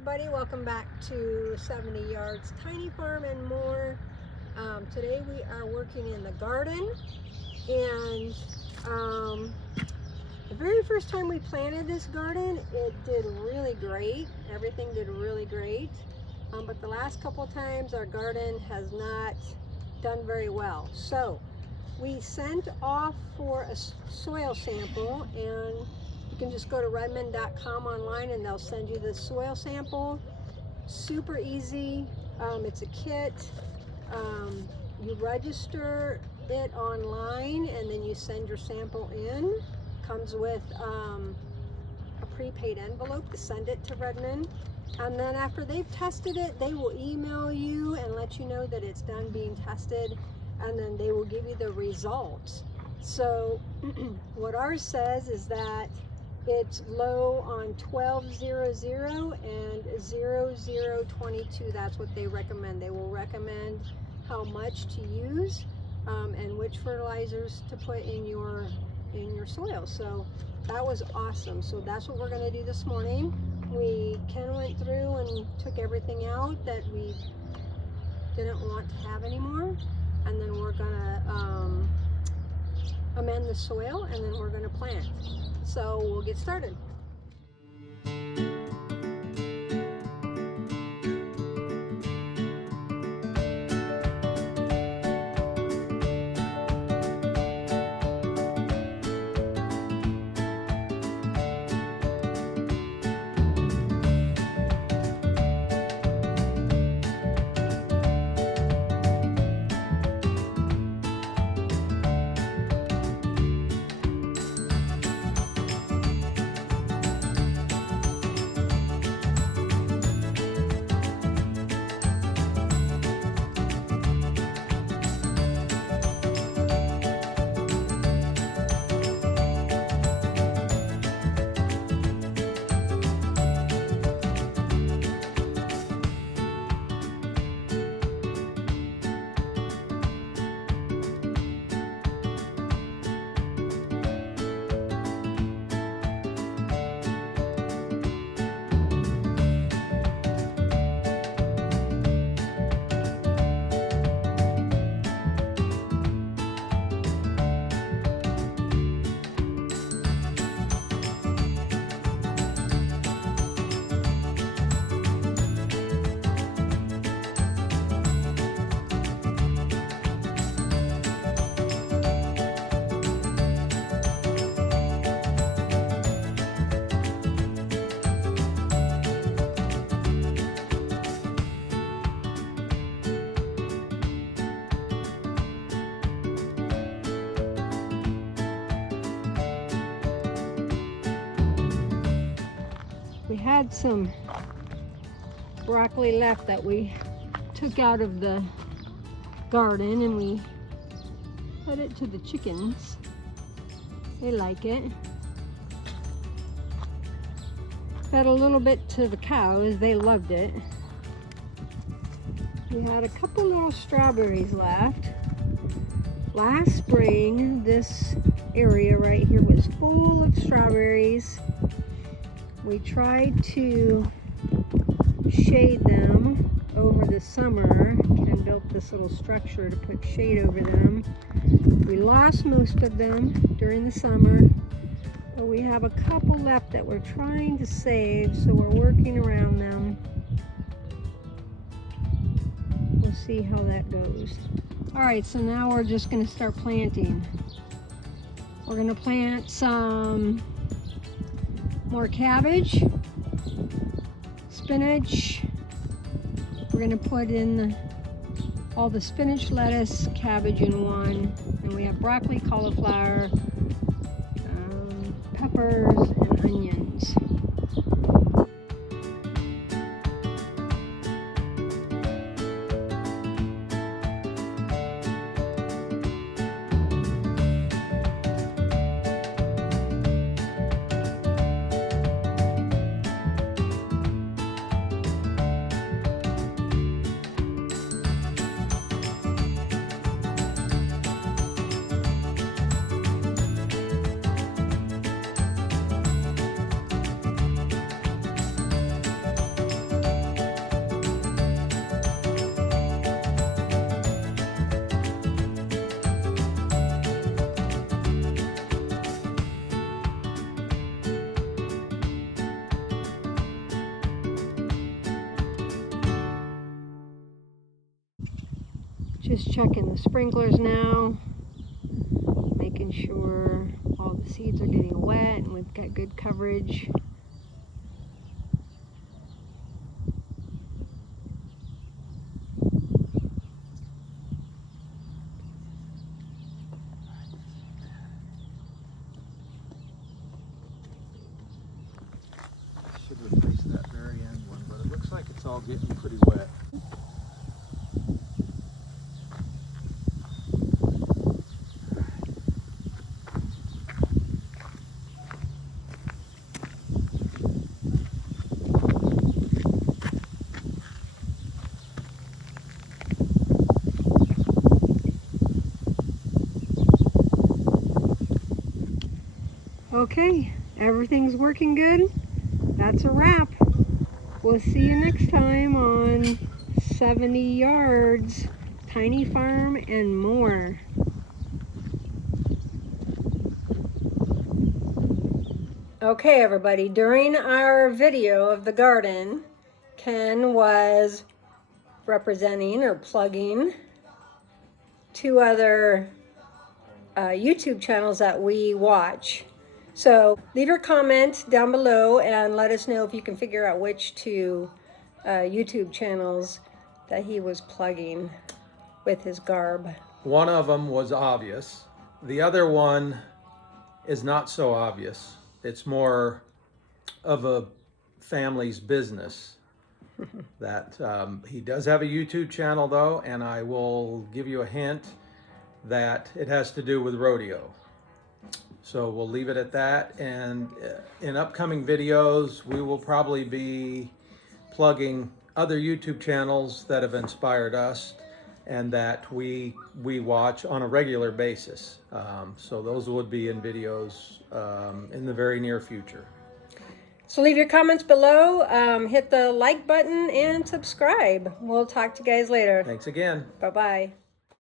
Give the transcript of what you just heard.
everybody, welcome back to 70 Yards Tiny Farm and More. Today we are working in the garden, and the very first time we planted this garden, it did really great. Everything did really great, but the last couple times our garden has not done very well. So we sent off for a soil sample, and you can just go to redmond.com online and they'll send you the soil sample. Super easy. It's a kit. You register it online and then you send your sample in. Comes with a prepaid envelope to send it to Redmond. And then after they've tested it, they will email you and let you know that it's done being tested, and then they will give you the results. So what ours says is that it's low on 1200 and 0022. That's what they recommend. They will recommend how much to use and which fertilizers to put in your soil. So that was awesome. So that's what we're going to do this morning. Ken went through and took everything out that we didn't want to have anymore, and then we're going to amend the soil, and then we're going to plant. So we'll get started. We had some broccoli left that we took out of the garden, and we fed it to the chickens. They like it. Fed a little bit to the cows. They loved it. We had a couple little strawberries left. Last spring, this area right here was full of strawberries. We tried to shade them over the summer. Ken built this little structure to put shade over them. We lost most of them during the summer, but we have a couple left that we're trying to save, so we're working around them. We'll see how that goes. All right, so now we're just going to start planting. We're going to plant some more cabbage, spinach. We're going to put in all the spinach, lettuce, cabbage in one. And we have broccoli, cauliflower, peppers, and onions. Just checking the sprinklers now, making sure all the seeds are getting wet and we've got good coverage. Should replace that very end one, but it looks like it's all getting pretty wet. Okay, everything's working good. That's a wrap. We'll see you next time on 70 Yards, Tiny Farm, and more. Okay, everybody, during our video of the garden, Ken was representing or plugging two other YouTube channels that we watch. So leave your comment down below and let us know if you can figure out which two YouTube channels that he was plugging with his garb. One of them was obvious. The other one is not so obvious. It's more of a family's business. That he does have a YouTube channel though, and I will give you a hint that it has to do with rodeo. So we'll leave it at that, and in upcoming videos we will probably be plugging other YouTube channels that have inspired us and that we watch on a regular basis. So those would be in videos in the very near future. So leave your comments below, hit the like button and subscribe. We'll talk to you guys later. Thanks again. Bye-bye.